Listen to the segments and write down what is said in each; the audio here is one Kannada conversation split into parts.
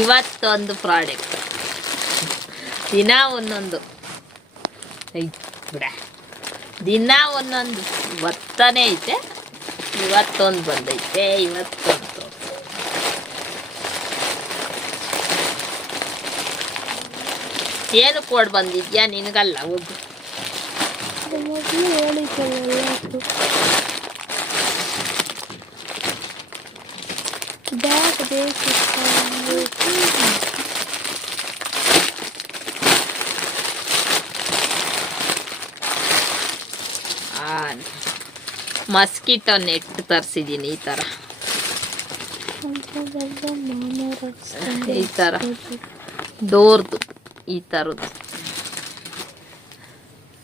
ಇವತ್ತೊಂದು ಪ್ರಾಡಕ್ಟ್, ದಿನ ಒಂದೊಂದು ಬಿಡ, ದಿನ ಒಂದೊಂದು ಬರ್ತಾನೆ ಐತೆ. ಇವತ್ತೊಂದು ಬಂದೈತೆ. ಇವತ್ತೊಂದು ಏನು ಕೋಡ್ ಬಂದಿದ್ಯಾ ನಿನಗಲ್ಲ? ಹೋಗು. ಮಸ್ಕಿಟೋ ನೆಟ್ ತರಿಸಿದ್ದೀನಿ. ಈ ಥರ ಡೋರ್ದು ಈ ಥರದ್ದು.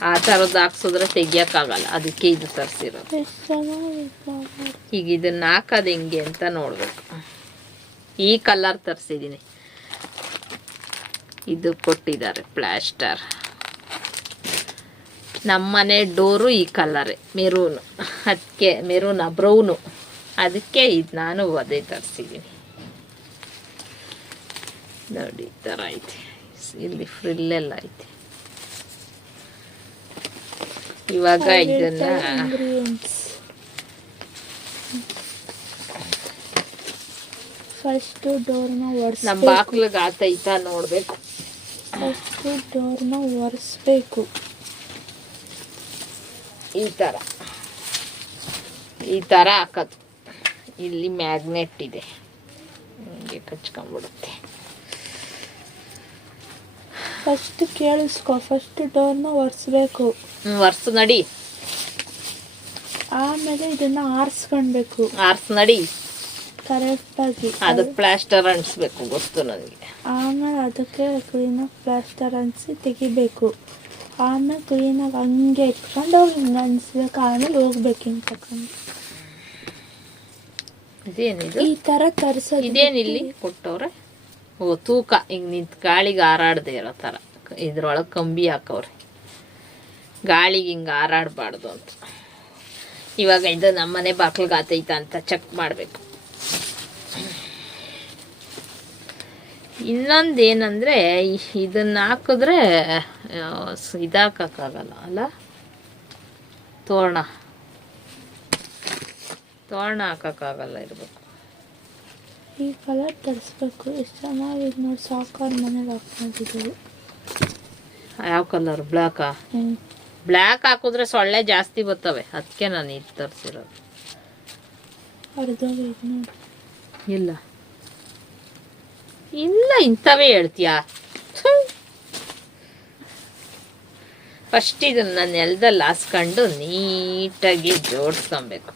ಆ ಥರದ್ದು ಹಾಕ್ಸಿದ್ರೆ ತೆಗಿಯೋಕ್ಕಾಗಲ್ಲ, ಅದಕ್ಕೆ ಇದು ತರಿಸಿರೋದು. ಈಗ ಇದನ್ನ ಹಾಕೋದು ಹೆಂಗೆ ಅಂತ ನೋಡ್ಬೇಕು. ಈ ಕಲರ್ ತರಿಸಿದ್ದೀನಿ. ಇದು ಕೊಟ್ಟಿದ್ದಾರೆ ಪ್ಲಾಸ್ಟರ್. ನಮ್ಮನೆ ಡೋರು ಈ ಕಲರೇ, ಮೆರೂನು. ಅದಕ್ಕೆ ಮೆರೂನ ಬ್ರೌನು, ಅದಕ್ಕೆ ಇದು ನಾನು ಅದೇ ತರಿಸಿದ್ದೀನಿ. ನೋಡಿ ಈ ಥರ ಐತೆ. ಇಲ್ಲಿ ಫ್ರಿಲ್ಲೆಲ್ಲ ಐತೆ. ಇವಾಗ ಇದನ್ನ ಫಸ್ಟ್ ಡೋರ್ನ ಒರೆಸ್ಬೇಕು. ನಮ್ಮ ಬಾಕ್ಲಿಗೆ ಆತೈತಾ ನೋಡ್ಬೇಕು. ಫಸ್ಟ್ ಡೋರ್ನ ಒರೆಸ್ಬೇಕು. ಈ ಥರ ಹಾಕೋದು. ಇಲ್ಲಿ ಮ್ಯಾಗ್ನೆಟ್ ಇದೆ, ಹಿಂಗೆ ಕಚ್ಕೊಂಡ್ಬಿಡುತ್ತೆ. First ಕೇಳಿಸ್ಕೊ, first ಡೋರ್ನ ಒರೆಸ್ಬೇಕು. ಒರ್ಸು ನಡಿ. ಆಮೇಲೆ ಇದನ್ನ ಆರಿಸ್ಕೊಳ್ಬೇಕು. ನಡಿ ಕರೆಕ್ಟಾಗಿ. ಅದಕ್ಕೆ ಪ್ಲಾಸ್ಟರ್ ಅಂಟಿಸ್ಬೇಕು, ಗೊತ್ತು ನನಗೆ. ಆಮೇಲೆ ಅದಕ್ಕೆ ಕ್ಲೀನಾಗಿ ಪ್ಲಾಸ್ಟರ್ ಅಂಟಿಸಿ ತೆಗಿಬೇಕು. ಆಮೇಲೆ ಕ್ಲೀನಾಗಿ ಹಂಗೆ ಇಟ್ಕೊಂಡು ಹಿಂಗೆ ಅನ್ಸ್ಬೇಕು. ಆಮೇಲೆ ಹೋಗ್ಬೇಕು ಹಿಂಗೆ ತಗೊಂಡು. ಇದೇನಿದು ಈ ಥರ ತರಿಸೋದು. ಇದೇನಿಲ್ಲಿ ಕೊಟ್ಟವ್ರೆ? ಓ, ತೂಕ ಹಿಂಗೆ ನಿಂತು ಗಾಳಿಗೆ ಹಾರಾಡದೆ ಇರೋ ಥರ. ಇದ್ರೊಳಗೆ ಕಂಬಿ ಹಾಕವ್ರೆ, ಗಾಳಿಗೆ ಹಿಂಗೆ ಹಾರಾಡಬಾರ್ದು ಅಂತ. ಇವಾಗ ಇದು ನಮ್ಮನೆ ಬಾಕ್ಲಿಗೆ ಆತೈತ ಅಂತ ಚೆಕ್ ಮಾಡಬೇಕು. ಇನ್ನೊಂದೇನಂದರೆ, ಇದನ್ನು ಹಾಕಿದ್ರೆ ಇದಾಕಕ್ಕಾಗಲ್ಲ ಅಲ್ಲ, ತೋರಣ ಹಾಕೋಕ್ಕಾಗಲ್ಲ ಇರಬೇಕು. ಈ ಕಲರ್ ತರಿಸ್ಬೇಕು. ಎಷ್ಟು ಚೆನ್ನಾಗಿದೆ ನೋಡಿ, ಸಾಕಾರ ಮನೇಲಿ ಹಾಕೊಂಡಿದ್ದೀವಿ. ಯಾವ ಕಲರ್? ಬ್ಲ್ಯಾಕಾ? ಬ್ಲ್ಯಾಕ್ ಹಾಕಿದ್ರೆ ಸೊಳ್ಳೆ ಜಾಸ್ತಿ ಬರ್ತವೆ, ಅದಕ್ಕೆ ನಾನು ಇದು ತರಿಸಿರೋದು. ಇಲ್ಲ ಇಂಥವೇ ಹೇಳ್ತೀಯಾ? ಫಸ್ಟ್ ಇದನ್ನ ನೆಲದಲ್ಲಿ ಹಾಸ್ಕೊಂಡು ನೀಟಾಗಿ ಜೋಡಿಸ್ಕೊಬೇಕು.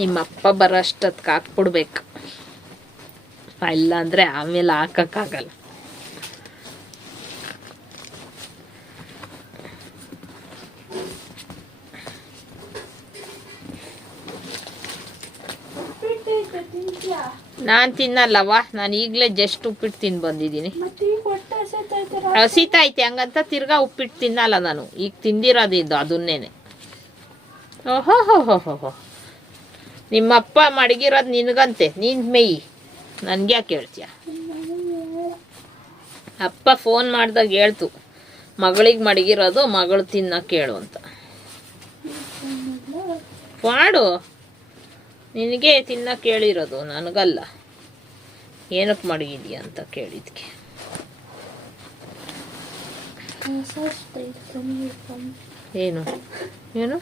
ನಿಮ್ಮಪ್ಪ ಬರೋಷ್ಟೊತ್ತಿಗೆ ಹಾಕ್ಬಿಡ್ಬೇಕು, ಇಲ್ಲಾಂದರೆ ಆಮೇಲೆ ಹಾಕೋಕ್ಕಾಗಲ್ಲ. ನಾನು ತಿನ್ನಲ್ಲವಾ, ನಾನು ಈಗಲೇ ಜಸ್ಟ್ ಉಪ್ಪಿಟ್ಟು ತಿಂದು ಬಂದಿದ್ದೀನಿ. ಹಸಿತೈತೆ ಹಂಗಂತ ತಿರ್ಗಾ ಉಪ್ಪಿಟ್ಟು ತಿನ್ನಲ್ಲ ನಾನು. ಈಗ ತಿಂದಿರೋದಿದ್ದು ಅದನ್ನೇನೆ. ಓಹೋ ಹೋ ಹೋ ಹೋ ಹೋ, ನಿಮ್ಮಪ್ಪ ಮಡಗಿರೋದು ನಿನಗಂತೆ, ನೀನು ಮೇಯಿ, ನನಗೆ ಯಾಕೆ ಹೇಳ್ತೀಯ? ಅಪ್ಪ ಫೋನ್ ಮಾಡಿದಾಗ ಹೇಳ್ತು, ಮಗಳಿಗೆ ಮಡಗಿರೋದು ಮಗಳು ತಿನ್ನಕ್ಕೆ ಹೇಳು ಅಂತ. ಮಾಡು, ನಿನಗೆ ತಿನ್ನಕ್ಕೆ ಹೇಳಿರೋದು, ನನಗಲ್ಲ. ಏನಕ್ಕೆ ಮಡಗಿದ್ಯಾ ಅಂತ ಕೇಳಿದ್ಕೆ. ಏನು ಏನು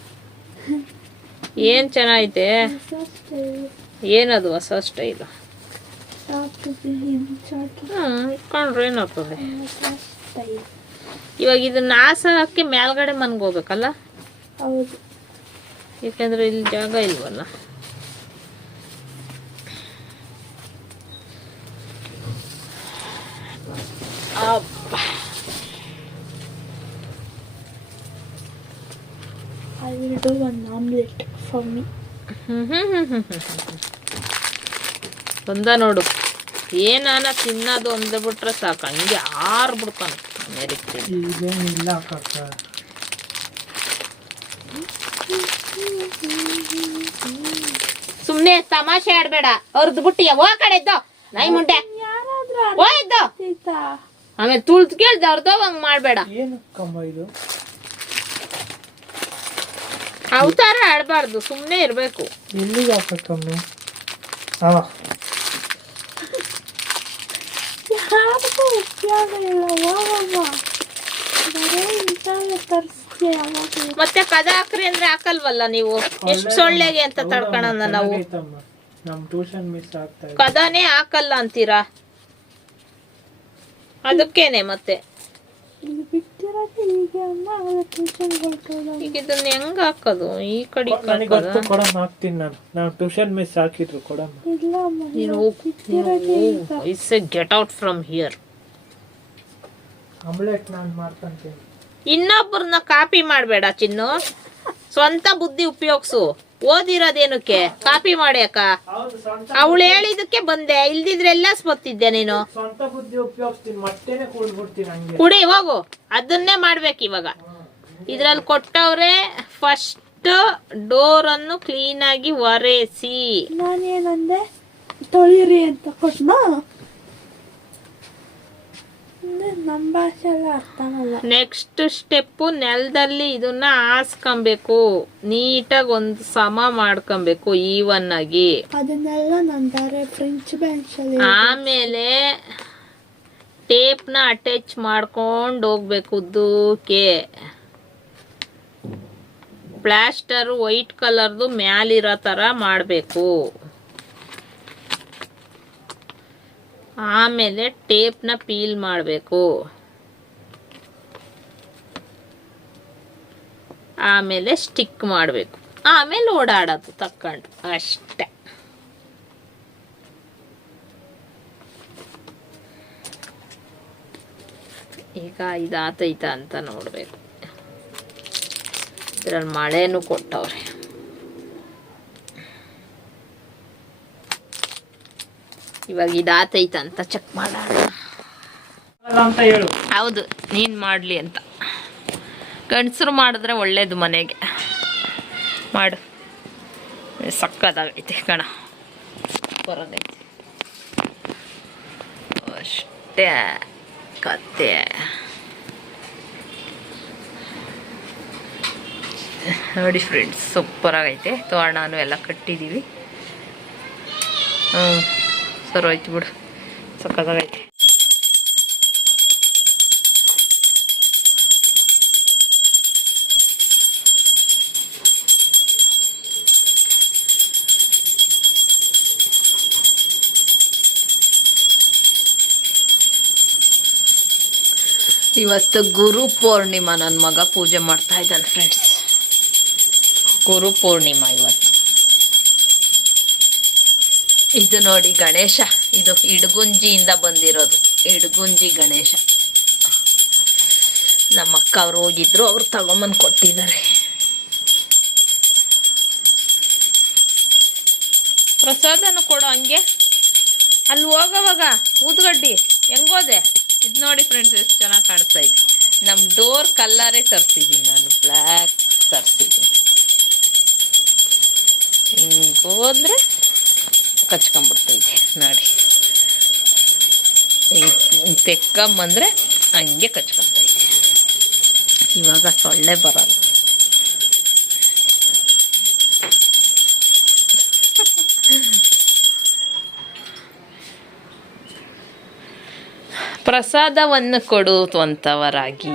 ಏನು ಚೆನ್ನಾಗೈತೆ? ಏನದು ಹೊಸ ಸ್ಟೈಲು? ಇಟ್ಕೊಂಡ್ರೆ ಏನಾಗ್ತದೆ? ಇವಾಗ ಇದನ್ನ ಹಾಸಕ್ಕೆ ಮೇಲ್ಗಡೆ ಮನ್ಗೋಗ್ಬೇಕಲ್ಲ? ಹೌದು, ಯಾಕಂದ್ರೆ ಇಲ್ಲಿ ಜಾಗ ಇಲ್ವಲ್ಲ. I will do one omelette for me. ಬಂದ ನೋಡು, ಏನಾನ ತಿನ್ನೋದು ಅಂದ್ಬಿಟ್ರೆ ಸಾಕು, ಹಂಗೆ ಆರ್ಬಿಡ್ತಾನೆ ಅಮೇರಿಕ. ಇದೇನಿಲ್ಲ ಸುಮ್ನೆ ತಮಾಷೆ ಆಡ್ಬೇಡ, ಅವ್ರದ್ದು ಬಿಟ್ಟಿಯ ಹೋ ಕಡೆ ಇದ್ದೋ ನಾಯಿ ಮುಂಡೆ ಹೋ ಇದ್ದೋ. ಆಮೇಲೆ ತುಳ್ದು ಕೇಳ್ದ ಅವ್ರದ್ದು ಹಂಗ್ ಮಾಡ್ಬೇಡ. ಏನಕ್ಕಮ್ಮ ಇದು ಅವತಾರ ಆಡ್ಬಾರ್ದು, ಸುಮ್ನೆ ಇರ್ಬೇಕು. ಎಲ್ಲಿಗೆ ಹಾಕಕ್ಕಮ್ಮ? ಯಾರಿಗೂ ಉಪಯೋಗ ಇಲ್ಲ. ಮತ್ತೆ ಕದ ಹಾಕ್ರಿ ಅಂದ್ರೆ ಹಾಕಲ್ವಲ್ಲ ನೀವು, ಎಷ್ಟು ಸೊಳ್ಳೆಗೆ ಅಂತ ತಡ್ಕೊಳನ ನಾವು. ನಮ್ ಟ್ಯೂಷನ್ ಮಿಸ್ ಆಗ್ತಾ ಇದೆ. ಕದಾನೇ ಹಾಕಲ್ಲ ಅಂತೀರಾ, ಅದಕ್ಕೇನೆ ಮತ್ತೆ ಈಗ ಇದನ್ನ ಹೆಂಗ್ ಹಾಕೋದು? ಈ ಕಡೆ ಹಾಕ್ತೀನಿ ನಾನು ಟ್ಯೂಷನ್ ಮಿಸ್ ಹಾಕಿದ್ರು ಕೊಡಮ್ಮ. Get out from here. Omelette ನಾನು ಮಾಡ್ಕೊಂತೀನಿ. ಇನ್ನೊಬ್ಬರನ್ನ ಕಾಪಿ ಮಾಡ್ಬೇಡ ಚಿನ್ನು, ಸ್ವಂತ ಬುದ್ಧಿ ಉಪಯೋಗಿಸು. ಓದಿರೋದೇನಕ್ಕೆ ಕಾಪಿ ಮಾಡ್ಯಾಕ? ಅವಳು ಹೇಳಿದಕ್ಕೆ ಬಂದೆ, ಇಲ್ದಿದ್ರೆ ಎಲ್ಲ ಸ್ಪತ್ತಿದ್ದೆ ನೀನು. ಸ್ವಂತ ಬುದ್ಧಿ ಉಪಯೋಗಿಸ್ತೀನಿ, ಮತ್ತೇನೆ ಕೂಡ್ಬಿಡ್ತೀನಿ ಹಂಗೆ. ಕುಡಿ ಹೋಗು, ಅದನ್ನೇ ಮಾಡ್ಬೇಕು ಇವಾಗ. ಇದ್ರಲ್ಲಿ ಕೊಟ್ಟವ್ರೆ ಫಸ್ಟ್ ಡೋರ್ ಅನ್ನು ಕ್ಲೀನ್ ಆಗಿ ಒರೆಸಿ. ನಾನೇನಂದೆ ತೊಳಿರಿ ಅಂತ ಕೊಟ್ನ, ನಮ್ಮ ಭಾಷೆ ಎಲ್ಲ ಅರ್ಥ ಆಗಲ್ಲ. ನೆಕ್ಸ್ಟ್ ಸ್ಟೆಪ್ ನೆಲದಲ್ಲಿ ಇದನ್ನ ಹಾಸ್ಕೊಬೇಕು, ನೀಟಾಗಿ ಒಂದು ಸಮ ಮಾಡ್ಕೊಬೇಕು ಈವನ್ ಆಗಿ. ಅದನ್ನೆಲ್ಲ ನಂತಾರೆ ಫ್ರೆಂಚ್ ಬೆಂಚ್ ಅಲ್ಲಿ. ಆಮೇಲೆ ಟೇಪ್ನ ಅಟ್ಯಾಚ್ ಮಾಡ್ಕೊಂಡು ಹೋಗ್ಬೇಕು ಉದ್ದಕ್ಕೆ. ಪ್ಲಾಸ್ಟರ್ ವೈಟ್ ಕಲರ್ದು ಮ್ಯಾಲಿರೋ ತರ ಮಾಡಬೇಕು. ಆಮೇಲೆ ಟೇಪ್ನ ಪೀಲ್ ಮಾಡಬೇಕು. ಆಮೇಲೆ ಸ್ಟಿಕ್ ಮಾಡಬೇಕು. ಆಮೇಲೆ ಓಡಾಡೋದು ತಕ್ಕೊಂಡು ಅಷ್ಟೆ. ಈಗ ಇದಾತೈತ ಅಂತ ನೋಡ್ಬೇಕು. ಇದ್ರಲ್ಲಿ ಮಳೆನೂ ಕೊಟ್ಟವ್ರೆ. ಇವಾಗ ಇದಾತೈತ ಅಂತ ಚೆಕ್ ಮಾಡೋಣ. ಹೌದು, ನೀನ್ ಮಾಡ್ಲಿ ಅಂತ. ಗಂಡಸರು ಮಾಡಿದ್ರೆ ಒಳ್ಳೇದು ಮನೆಗೆ. ಮಾಡು, ಸಕ್ಕದಾಗೈತೆ ಕಣ, ಬರೋದೈತೆ ಅಷ್ಟೇ ಕತ್ತೆ. ನೋಡಿ ಫ್ರೆಂಡ್ಸ್, ಸೂಪರಾಗೈತೆ. ತೋರಣನು ಎಲ್ಲ ಕಟ್ಟಿದ್ದೀವಿ. ಸರಿ ಹೋಯ್ತು ಬಿಡು, ಸಕ್ಕತ್ತಾಗೈತೆ. ಇವತ್ತು ಗುರು ಪೂರ್ಣಿಮಾ. ನನ್ನ ಮಗ ಪೂಜೆ ಮಾಡ್ತಾ ಇದ್ದಾನೆ ಫ್ರೆಂಡ್ಸ್. ಗುರು ಪೂರ್ಣಿಮಾ ಇವತ್ತು. ಇದು ನೋಡಿ ಗಣೇಶ, ಇದು ಇಡಗುಂಜಿಯಿಂದ ಬಂದಿರೋದು. ಇಡಗುಂಜಿ ಗಣೇಶ ನಮ್ಮ ಅಕ್ಕ ಅವ್ರು ಹೋಗಿದ್ರು, ಅವ್ರು ತಗೊಂಬಂದು ಕೊಟ್ಟಿದ್ದಾರೆ. ಪ್ರಸಾದನು ಕೊಡೋ ಹಂಗೆ. ಅಲ್ಲಿ ಹೋಗೋವಾಗ ಊದ್ಗಡ್ಡಿ ಹೆಂಗೋದೆ. ಇದು ನೋಡಿ ಫ್ರೆಂಡ್ಸ್, ಎಷ್ಟು ಚೆನ್ನಾಗಿ ಕಾಣಿಸ್ತಾ ಇದೆ. ನಮ್ಮ ಡೋರ್ ಕಲ್ಲರೇ ತರಿಸಿದ್ದೀನಿ ನಾನು, ಬ್ಲ್ಯಾಕ್ ತರಿಸಿದ್ದೀನಿ. ಹಿಂಗೋದ್ರೆ ಕಚ್ಕೊಂಡ್ಬಿಡ್ತೈತೆ ನೋಡಿ. ಹಿಂಗೆ ತೆಕ್ಕಂಬಂದ್ರೆ ಹಂಗೆ ಕಚ್ಕೊಂತೈತೆ. ಇವಾಗ ಸೊಳ್ಳೆ ಬರಲ್ಲ. ಪ್ರಸಾದವನ್ನು ಕೊಡುವಂಥವರಾಗಿ.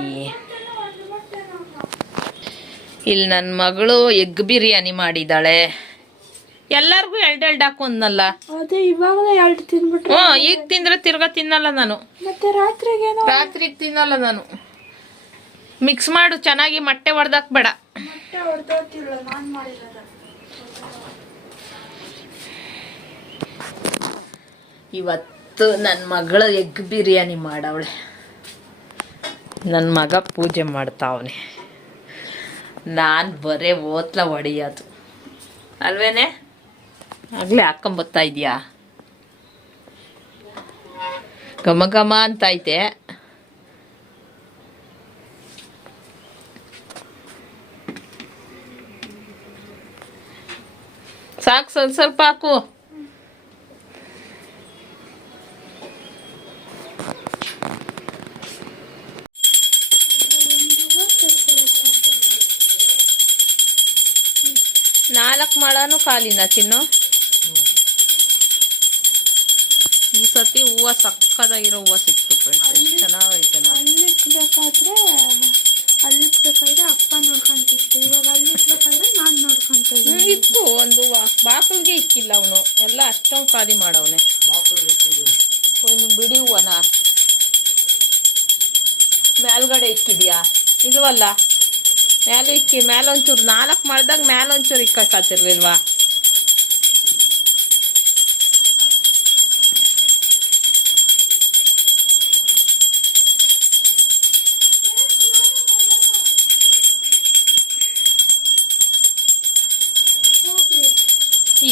ಇಲ್ಲಿ ನನ್ನ ಮಗಳು ಎಗ್ ಬಿರಿಯಾನಿ ಮಾಡಿದ್ದಾಳೆ. ಎಲ್ಲರಿಗೂ ಎರಡೆರಡು ಹಾಕೊಂದಲ್ಲ. ಅದೇ ಇವಾಗಲೇ ಎರಡು ತಿನ್ಬಿಟ್ರೆ. ಈಗ ತಿಂದ್ರೆ ತಿರ್ಗಾ ತಿನ್ನಲ್ಲ ನಾನು. ಮತ್ತೆ ರಾತ್ರಿಗೆ ತಿನ್ನಲ್ಲ ನಾನು. ಮಿಕ್ಸ್ ಮಾಡು ಚೆನ್ನಾಗಿ, ಮೊಟ್ಟೆ ಹೊಡೆದಾಕ್ಬೇಡ. ಮೊಟ್ಟೆ ಹೊಡೆದೋತಿಲ್ಲ, ನಾನು ಮಾಡಿರೋದು. ಇವತ್ತು ನನ್ನ ಮಗಳು ಎಗ್ ಬಿರಿಯಾನಿ ಮಾಡವಳೆ. ನನ್ನ ಮಗ ಪೂಜೆ ಮಾಡ್ತಾವನೆ, ನಾನು ಬರೇ ಓತ್ಲ ಹೊಡಿಯೋದು ಅಲ್ವೇನೆ. ಆಗಲೇ ಹಾಕೊಂಬತ್ತಾ ಇದೆಯಾ, ಘಮ ಘಮ ಅಂತೈತೆ. ಸಾಕು, ಸ್ವಲ್ಪ ಸ್ವಲ್ಪ ಹಾಕು. ನಾಲ್ಕು ಮೊಳನೂ ಕಾಲಿನ ಚಿನ್ನು. ಈ ಸತಿ ಹೂವು ಸಕ್ಕದಾಗಿರೋ ಹೂವು ಸಿಕ್ತು ಫ್ರೆಂಡ್ಸ್, ಎಷ್ಟು ಚೆನ್ನಾಗೈತೆ ನೋಡಿ. ಅಲ್ಲಿಕ್ಬೇಕಾದ್ರೆ ಅಪ್ಪ ನೋಡ್ಕೊಂತಿತ್ತು, ಇವಾಗ ಅಲ್ಲಿಕ್ಬೇಕಾದ್ರೆ ನಾನು ನೋಡ್ಕೊಂತ ಇದ್ದೀನಿ. ಇತ್ತು ಒಂದು ಹೂವು, ಬಾಕಲ್ಗೆ ಇಕ್ಕಿಲ್ಲ ಅವನು, ಎಲ್ಲ ಅಷ್ಟೊಂದು ಖಾಲಿ ಮಾಡವನೆ. ಒಂದು ಬಿಡಿ ಹೂವನ ಮೇಲ್ಗಡೆ ಇಕ್ಕಿದ್ಯಾ? ಇಲ್ವಲ್ಲ, ಮೇಲೆ ಇಕ್ಕಿ, ಮೇಲೊಂಚೂರು 4 ಮಾಡಿದಾಗ ಮೇಲೊಂಚೂರು ಇಕ್ಕಾತಿರ್ಲಿಲ್ವಾ?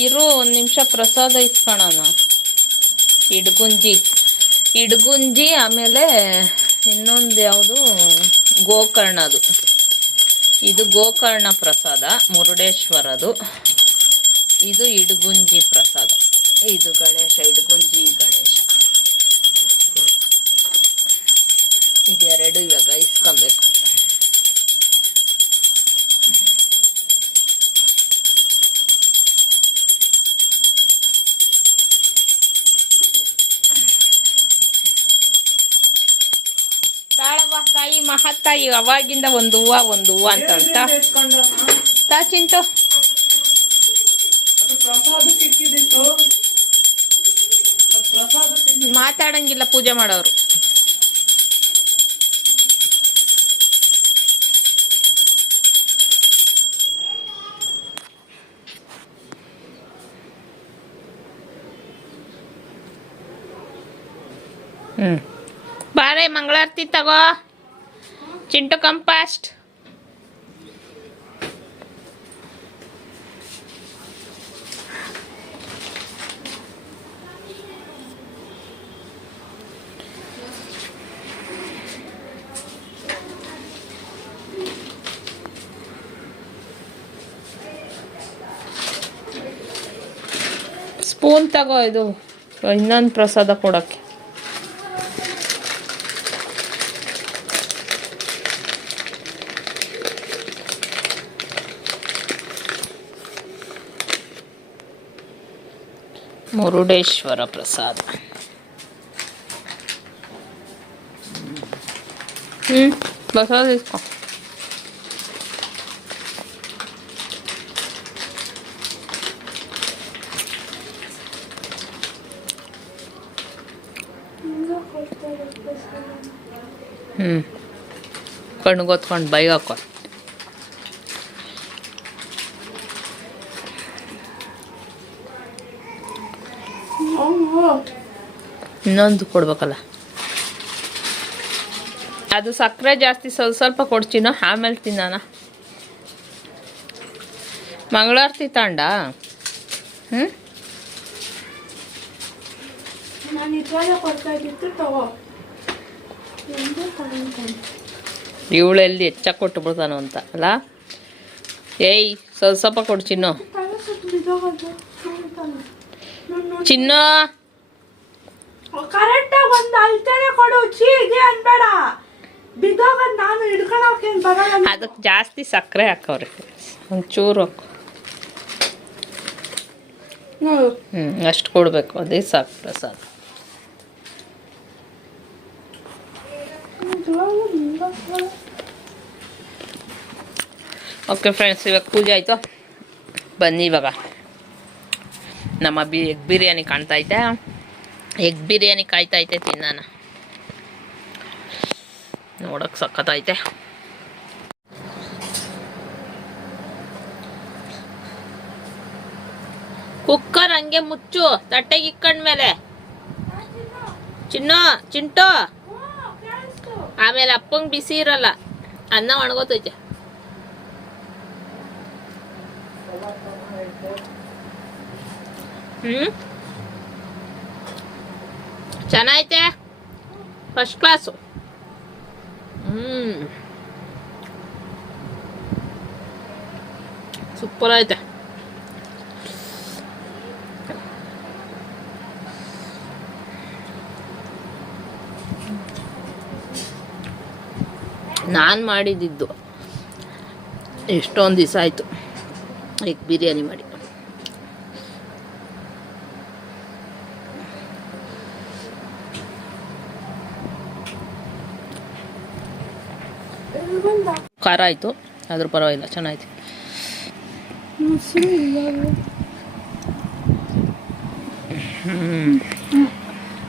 ಇರು, ಒಂದು ನಿಮಿಷ ಪ್ರಸಾದ ಇಸ್ಕೊಳ್ಳೋಣ. ಇಡ್ಗುಂಜಿ ಆಮೇಲೆ ಇನ್ನೊಂದು ಯಾವುದು ಗೋಕರ್ಣದು. ಇದು ಗೋಕರ್ಣ ಪ್ರಸಾದ ಮುರುಡೇಶ್ವರದು, ಇದು ಇಡ್ಗುಂಜಿ ಪ್ರಸಾದ. ಇದು ಗಣೇಶ, ಇಡ್ಗುಂಜಿ ಗಣೇಶ. ಇದೆರಡು ಇವಾಗ ಇಸ್ಕೊಬೇಕು. ತಾಳವ್ವ ತಾಯಿ ಮಹಾತಾಯಿ, ಅವಾಗಿಂದ ಒಂದು ಹೂವು ಅಂತ ಹೇಳ್ತಾ ತಾ ಚಿಂಟು. ಮಾತಾಡಂಗಿಲ್ಲ ಪೂಜೆ ಮಾಡೋರು. ಬಾರೆ ಮಂಗಳಾರತಿ ತಗೋ ಚಿಂಟು, ಕಂಪಾಸ್ಟ್. ಸ್ಪೂನ್ ತಗೋ, ಇದು ಇನ್ನೊಂದು ಪ್ರಸಾದ ಕೊಡೋಕ್ಕೆ. ಮುರುಡೇಶ್ವರ ಪ್ರಸಾದ. ಪ್ರಸಾದ ಇಸ್ಕೊ. ಕಣ್ಗೊತ್ಕೊಂಡು ಬೈಗ್ ಹಾಕೋ. ಇನ್ನೊಂದು ಕೊಡ್ಬೇಕಲ್ಲ, ಅದು ಸಕ್ಕರೆ ಜಾಸ್ತಿ ಸ್ವಲ್ಪ ಸ್ವಲ್ಪ ಕೊಡ್ತೀನೋ, ಆಮೇಲೆ ತಿನ್ನೋಣ. ಮಂಗಳಾರತಿ ತಾಂಡ. ಇವಳೆಲ್ಲಿ ಹೆಚ್ಚಾಗಿ ಕೊಟ್ಟು ಬಿಡ್ತಾನೋ ಅಂತ ಅಲ್ಲ. ಏಯ್ ಸ್ವಲ್ಪ ಸ್ವಲ್ಪ ಕೊಡು ಚಿನ್ನು. ಚಿನ್ನು ಕರೆಕ್ಟಾಗಿ ಒಂದು ಅಳ್ತಾನೆ ಕೊಡು, ಚೀಗೆ ಅನ್ಬೇಡ. ಬಿದ್ದೋಗ ನಾನು ಹಿಡ್ಕೊಳಕ್ಕೆ ಬರಲ್ಲ. ಅದಕ್ಕೆ ಜಾಸ್ತಿ ಸಕ್ಕರೆ ಹಾಕವ್ರೆ, ಒಂಚೂರು ಹಾಕು. ಅಷ್ಟು ಕೊಡಬೇಕು, ಅದೇ ಸಾಕು ಪ್ರಸಾದ. ಓಕೆ ಫ್ರೆಂಡ್ಸ್, ಇವಾಗ ಪೂಜೆ ಆಯಿತು. ಬನ್ನಿ, ಇವಾಗ ನಮ್ಮ ಎಗ್ ಬಿರಿಯಾನಿ ಕಾಣ್ತೈತೆ. ಎಗ್ ಬಿರಿಯಾನಿ ಕಾಯ್ತೈತೆ, ತಿನ್ನೋಣ. ನೋಡೋಕೆ ಸಖತ್ತೈತೆ. ಕುಕ್ಕರ್ ಹಂಗೆ ಮುಚ್ಚು, ತಟ್ಟೆಗೆ ಇಕ್ಕಂಡ್ಮೇಲೆ. ಚಿಂಟು ಆಮೇಲೆ ಅಪ್ಪಂಗೆ ಬಿಸಿ ಇರಲ್ಲ, ಅನ್ನ ಒಣಗೋತೈತೆ. ಚೆನ್ನಾಗೈತೆ, ಫಸ್ಟ್ ಕ್ಲಾಸು. ಸೂಪರ್ ಐತೆ. ನಾನು ಮಾಡಿದ್ದು ಎಷ್ಟೊಂದು ದಿವಸ ಆಯಿತು ಈಗ ಬಿರಿಯಾನಿ ಮಾಡಿ. ಖಾರ ಆಯಿತು, ಆದರೂ ಪರವಾಗಿಲ್ಲ, ಚೆನ್ನಾಯ್ತು.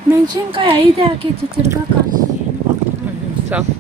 ಮೆಣಸಿನ್ಕಾಯಿ 5 ಹಾಕಿದ್ದು ತಿರ್ಗಾ ಕಾಸು ಏನು ಸಾಕು.